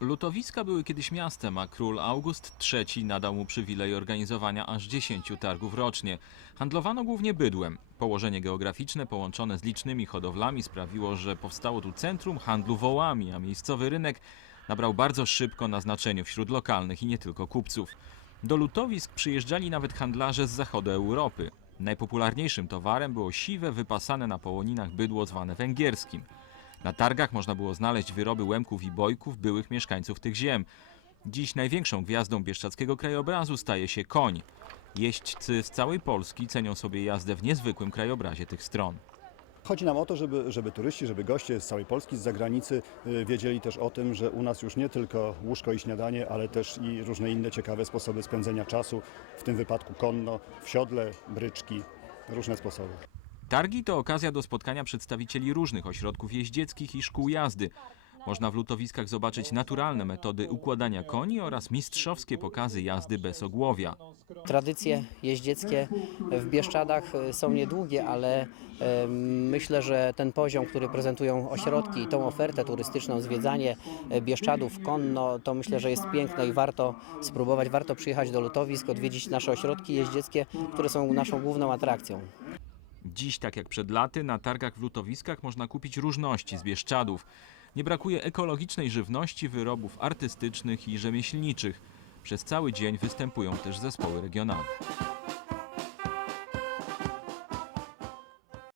Lutowiska były kiedyś miastem, a król August III nadał mu przywilej organizowania aż 10 targów rocznie. Handlowano głównie bydłem. Położenie geograficzne połączone z licznymi hodowlami sprawiło, że powstało tu centrum handlu wołami, a miejscowy rynek nabrał bardzo szybko na znaczeniu wśród lokalnych i nie tylko kupców. Do lutowisk przyjeżdżali nawet handlarze z zachodu Europy. Najpopularniejszym towarem było siwe, wypasane na połoninach bydło zwane węgierskim. Na targach można było znaleźć wyroby łemków i bojków byłych mieszkańców tych ziem. Dziś największą gwiazdą bieszczadzkiego krajobrazu staje się koń. Jeźdźcy z całej Polski cenią sobie jazdę w niezwykłym krajobrazie tych stron. Chodzi nam o to, żeby, żeby turyści, żeby goście z całej Polski, z zagranicy y, wiedzieli też o tym, że u nas już nie tylko łóżko i śniadanie, ale też i różne inne ciekawe sposoby spędzenia czasu, w tym wypadku konno, w siodle, bryczki, różne sposoby. Targi to okazja do spotkania przedstawicieli różnych ośrodków jeździeckich i szkół jazdy. Można w lutowiskach zobaczyć naturalne metody układania koni oraz mistrzowskie pokazy jazdy bez ogłowia. Tradycje jeździeckie w Bieszczadach e, są niedługie, ale e, myślę, że ten poziom, który prezentują ośrodki i tą ofertę turystyczną, zwiedzanie e, Bieszczadów konno, to myślę, że jest piękne i warto spróbować, warto przyjechać do Lutowisk, odwiedzić nasze ośrodki jeździeckie, które są naszą główną atrakcją. Dziś, tak jak przed laty, na targach w lutowiskach można kupić różności z Bieszczadów. Nie brakuje ekologicznej żywności, wyrobów artystycznych i rzemieślniczych. Przez cały dzień występują też zespoły regionalne.